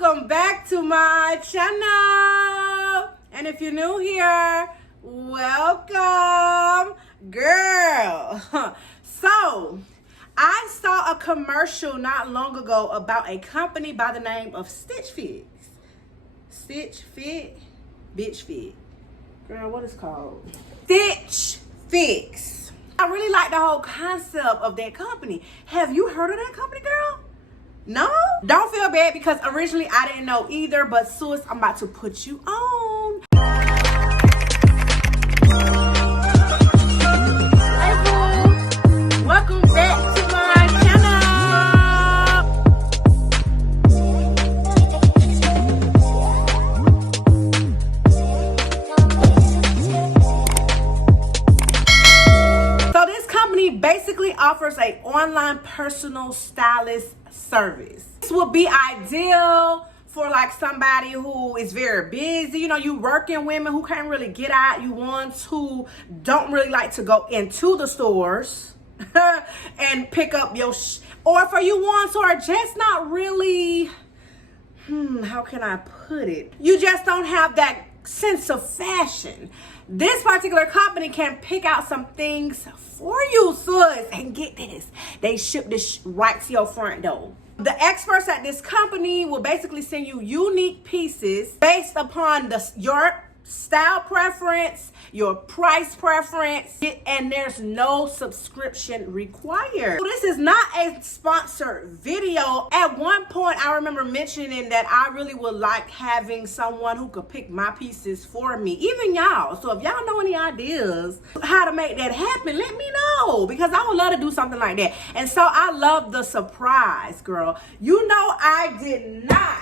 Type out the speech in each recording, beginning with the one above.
Welcome back to my channel. And if you're new here, welcome, girl. So, I saw a commercial not long ago about a company by the name of Stitch Fix. Stitch Fit? Bitch Fit. Girl, what is it called? Stitch Fix. I really like the whole concept of that company. Have you heard of that company, girl? No? Don't feel bad because originally I didn't know either, but sis, I'm about to put you on. Hey boo, welcome back to my channel. So this company basically offers an online personal stylist service. This would be ideal for like somebody who is very busy, you know, you working women who can't really get out, you ones who don't really like to go into the stores and pick up your or for you ones who are just not really, how can I put it? You just don't have that sense of fashion. This particular company can pick out some things for you, sis, and get this, they ship this right to your front door. The experts at this company will basically send you unique pieces based upon your style preference, your price preference, and there's no subscription required. So this is not a sponsored video. At one point, I remember mentioning that I really would like having someone who could pick my pieces for me, even y'all. So if y'all know any ideas how to make that happen, let me know, because I would love to do something like that. And so I love the surprise, girl. You know, I did not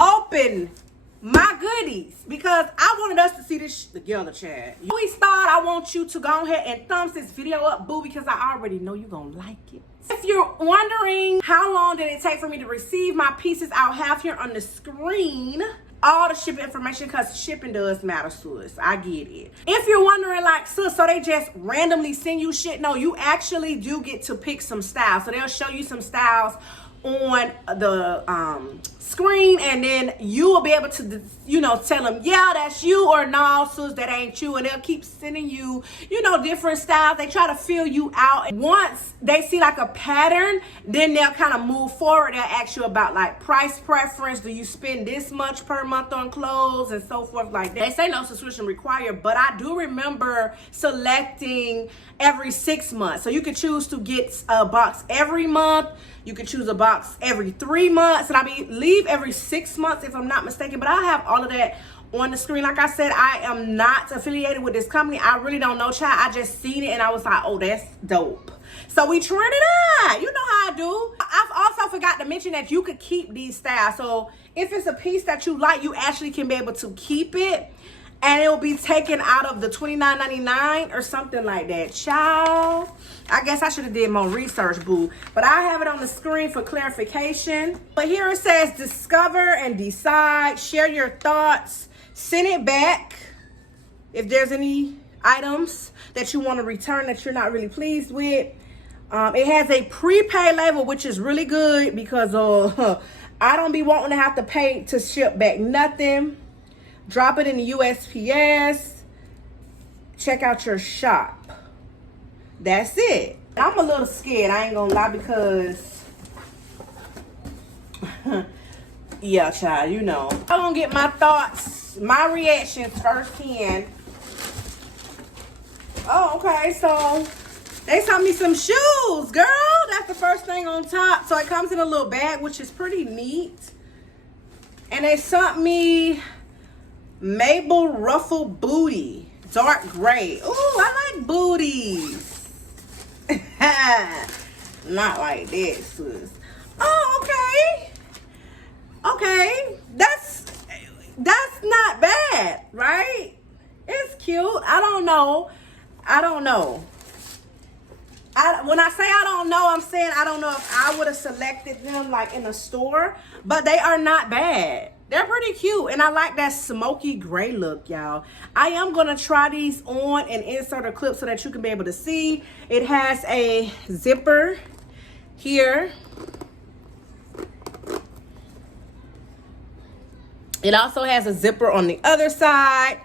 open my goodies because I wanted us to see this together, Chad. We start, I want you to go ahead and thumbs this video up, boo, because I already know you're gonna like it. If you're wondering how long did it take for me to receive my pieces, I'll have here on the screen all the shipping information, because shipping does matter, sis. I get it. If you're wondering, like, sis, so they just randomly send you shit? No, you actually do get to pick some styles. So they'll show you some styles on the screen, and then you will be able to, you know, tell them, yeah, that's you, or no, sis, that ain't you. And they'll keep sending you, you know, different styles. They try to fill you out. And once they see like a pattern, then they'll kind of move forward. They'll ask you about like price preference. Do you spend this much per month on clothes and so forth like that? They say no subscription required, but I do remember selecting every 6 months. So you could choose to get a box every month. You could choose a box every 3 months, and I believe every 6 months, if I'm not mistaken. But I have all of that on the screen. Like I said, I am not affiliated with this company. I really don't know, child. I just seen it, and I was like, oh, that's dope. So we tried it out. You know how I do. I've also forgot to mention that you could keep these styles. So if it's a piece that you like, you actually can be able to keep it, and it will be taken out of the $29.99 or something like that. Child, I guess I should have did more research, boo. But I have it on the screen for clarification. But here it says, discover and decide, share your thoughts, send it back if there's any items that you want to return that you're not really pleased with. It has a prepaid label, which is really good because I don't be wanting to have to pay to ship back nothing. Drop it in the USPS. Check out your shop. That's it. I'm a little scared, I ain't gonna lie, because yeah, child, you know. I'm gonna get my thoughts, my reactions firsthand. Oh, okay, so they sent me some shoes, girl. That's the first thing on top. So it comes in a little bag, which is pretty neat. And they sent me Maple Ruffle Booty, dark gray. Ooh, I like booties. Not like that, sis. Oh, okay. Okay, that's not bad, right? It's cute. I don't know. When I say I don't know, I'm saying I don't know if I would have selected them like in a store, but they are not bad. They're pretty cute, and I like that smoky gray look, y'all. I am gonna try these on and insert a clip so that you can be able to see. It has a zipper here. It also has a zipper on the other side.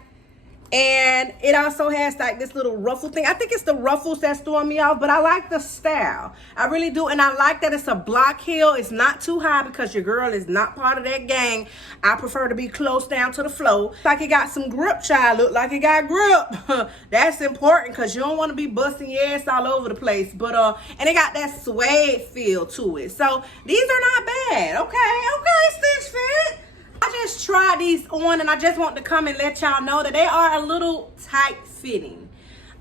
And it also has like this little ruffle thing. I think it's the ruffles that's throwing me off, but I like the style. I really do. And I like that it's a block heel. It's not too high because your girl is not part of that gang. I prefer to be close down to the floor. Like it got some grip, child. Look like it got grip. That's important because you don't want to be busting your ass all over the place. But and it got that suede feel to it. So these are not bad. Okay, Stitch Fit. I just tried these on and I just want to come and let y'all know that they are a little tight fitting.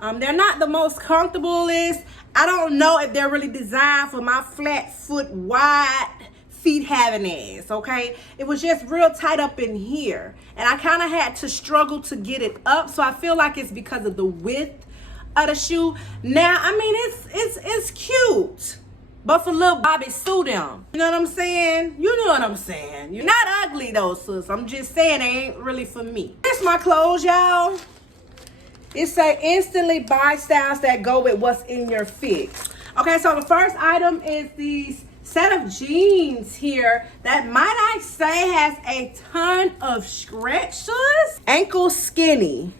They're not the most comfortablest. I don't know if they're really designed for my flat foot, wide feet having ass, okay? It was just real tight up in here. And I kind of had to struggle to get it up. So I feel like it's because of the width of the shoe. Now, I mean, it's cute. But for little Bobby Sue them. You know what I'm saying? You know what I'm saying. You're not ugly though, sis. I'm just saying they ain't really for me. Here's my clothes, y'all. It say instantly buy styles that go with what's in your fit. Okay, so the first item is these set of jeans here that might I say has a ton of stretch, sis. Ankle skinny.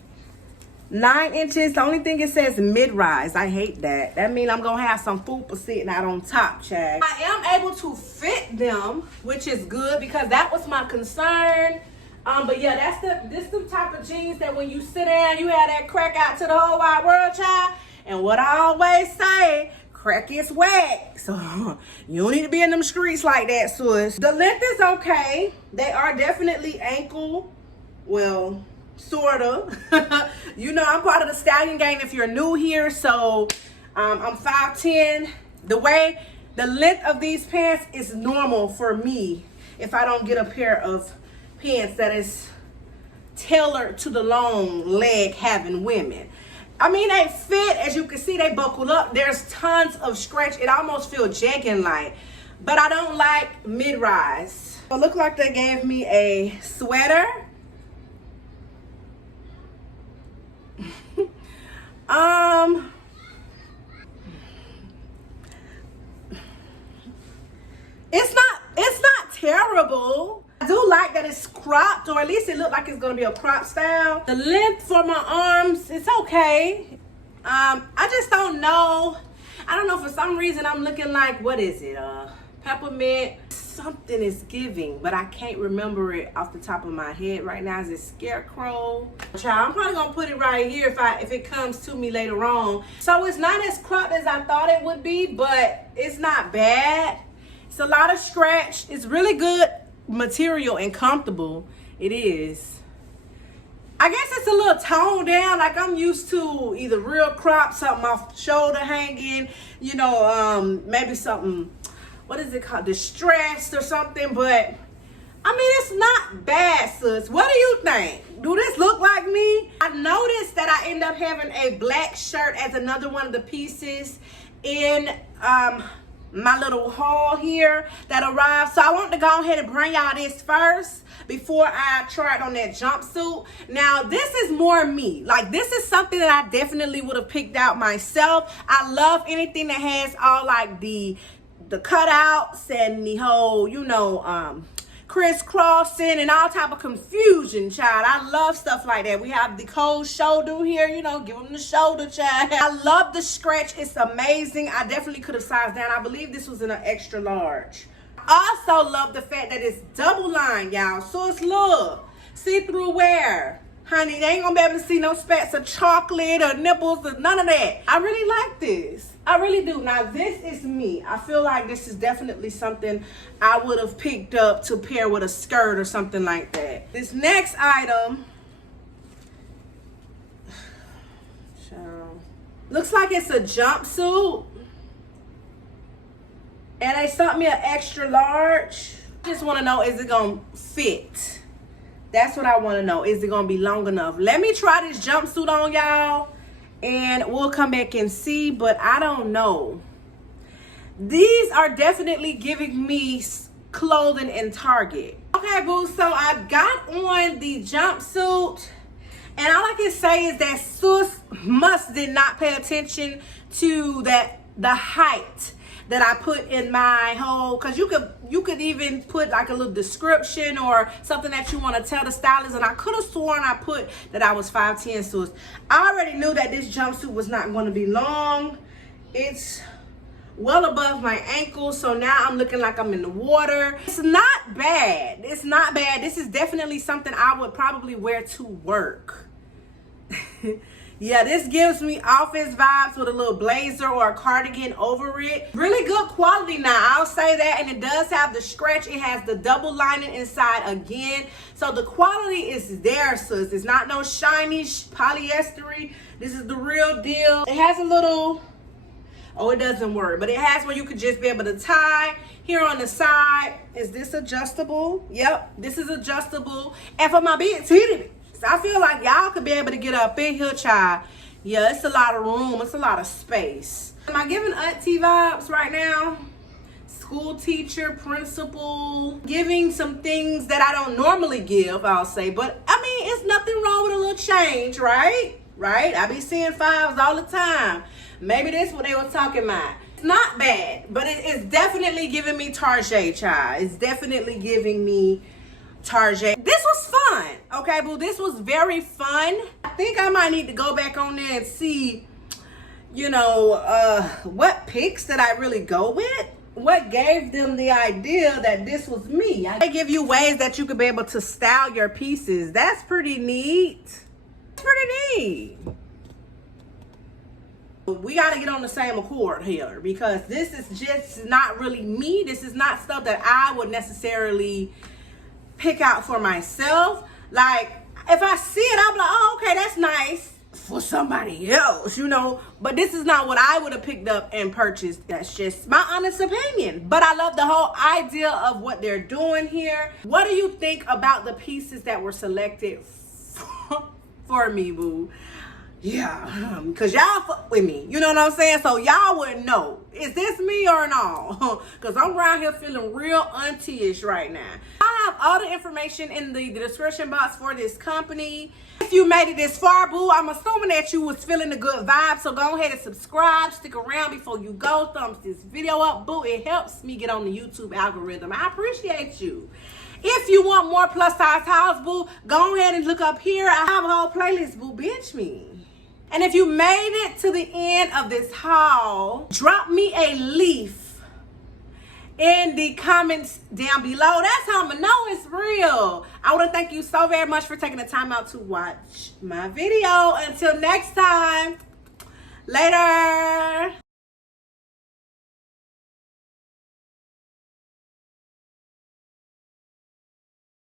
9 inches. The only thing it says mid-rise. I hate that. That means I'm gonna have some fupa sitting out on top, Chad. I am able to fit them, which is good because that was my concern. But yeah, this the type of jeans that when you sit down, you have that crack out to the whole wide world, child. And what I always say, crack is whack. So you don't need to be in them streets like that, sis. The length is okay. They are definitely ankle. Well, sort of. You know, I'm part of the stallion gang if you're new here. So I'm 5'10". The length of these pants is normal for me if I don't get a pair of pants that is tailored to the long leg having women. I mean, they fit. As you can see, they buckle up. There's tons of stretch. It almost feels jegging like. But I don't like mid-rise. It looked like they gave me a sweater. It's not terrible. I do like that it's cropped, or at least it looked like it's gonna be a crop style. The length for my arms, it's okay. I just don't know. I don't know, for some reason I'm looking like, what is it? Peppermint. Something is giving, but I can't remember it off the top of my head right now. Is it scarecrow? Child, I'm probably gonna put it right here if it comes to me later on. So it's not as cropped as I thought it would be, but it's not bad. It's a lot of stretch. It's really good material and comfortable. It is. I guess it's a little toned down. Like I'm used to either real crop, something off shoulder hanging, you know, maybe something, what is it called, distressed or something. But I mean, it's not bad, sis. What do you think? Do this look like me? I noticed that I end up having a black shirt as another one of the pieces in my little haul here that arrived. So I want to go ahead and bring y'all this first before I try it on that jumpsuit. Now, this is more me. Like, this is something that I definitely would have picked out myself. I love anything that has all like the cutouts and the whole, you know, crisscrossing and all type of confusion, child. I love stuff like that. We have the cold shoulder here, you know, give them the shoulder, child. I love the stretch. It's amazing. I definitely could have sized down. I believe this was in an extra large. I also love the fact that it's double line, y'all. So it's look, see-through wear. Honey, they ain't gonna be able to see no specks of chocolate or nipples or none of that. I really like this. I really do. Now, this is me. I feel like this is definitely something I would have picked up to pair with a skirt or something like that. This next item, looks like it's a jumpsuit. And they sent me an extra large. I just want to know, is it going to fit? That's what I want to know. Is it going to be long enough? Let me try this jumpsuit on, y'all. And we'll come back and see, but I don't know. These are definitely giving me clothing in Target. Okay, boo, so I got on the jumpsuit, and all I can say is that sis did not pay attention to the height. that I put in my whole, because you could even put like a little description or something that you want to tell the stylist, and I could have sworn I put that I was 5'10", so I already knew that this jumpsuit was not going to be long. It's well above my ankle, so now I'm looking like I'm in the water. It's not bad. It's not bad. This is definitely something I would probably wear to work. Yeah, this gives me office vibes with a little blazer or a cardigan over it. Really good quality now, I'll say that. And it does have the stretch. It has the double lining inside again. So the quality is there, sis. It's not no shiny polyester-y. This is the real deal. It has a little, oh, it doesn't work, but it has where you could just be able to tie. Here on the side, is this adjustable? Yep, this is adjustable. And for my big titties, I feel like y'all could be able to get up in here, child. Yeah, it's a lot of room. It's a lot of space. Am I giving auntie vibes right now? School teacher, principal, giving some things that I don't normally give, I'll say. But, I mean, it's nothing wrong with a little change, right? Right? I be seeing fives all the time. Maybe that's what they were talking about. It's not bad, but it's definitely giving me Target, child. It's definitely giving me Target. This was fun, okay, boo. This was very fun. I think I might need to go back on there and see, you know, what pics that I really go with. What gave them the idea that this was me? They give you ways that you could be able to style your pieces. That's pretty neat. That's pretty neat. We got to get on the same accord here, because this is just not really me. This is not stuff that I would necessarily pick out for myself. Like, if I see it, I'm like, oh, okay, that's nice for somebody else, you know. But this is not what I would have picked up and purchased. That's just my honest opinion. But I love the whole idea of what they're doing here. What do you think about the pieces that were selected for me, boo? Yeah, because y'all fuck with me. You know what I'm saying? So y'all wouldn't know. Is this me or no? Because I'm around here feeling real auntie-ish right now. I have all the information in the description box for this company. If you made it this far, boo, I'm assuming that you was feeling the good vibe. So go ahead and subscribe. Stick around before you go. Thumbs this video up, boo. It helps me get on the YouTube algorithm. I appreciate you. If you want more plus size hauls, boo, go ahead and look up here. I have a whole playlist, boo. Bitch me. And if you made it to the end of this haul, drop me a leaf in the comments down below. That's how I'm gonna know it's real. I want to thank you so very much for taking the time out to watch my video. Until next time, later.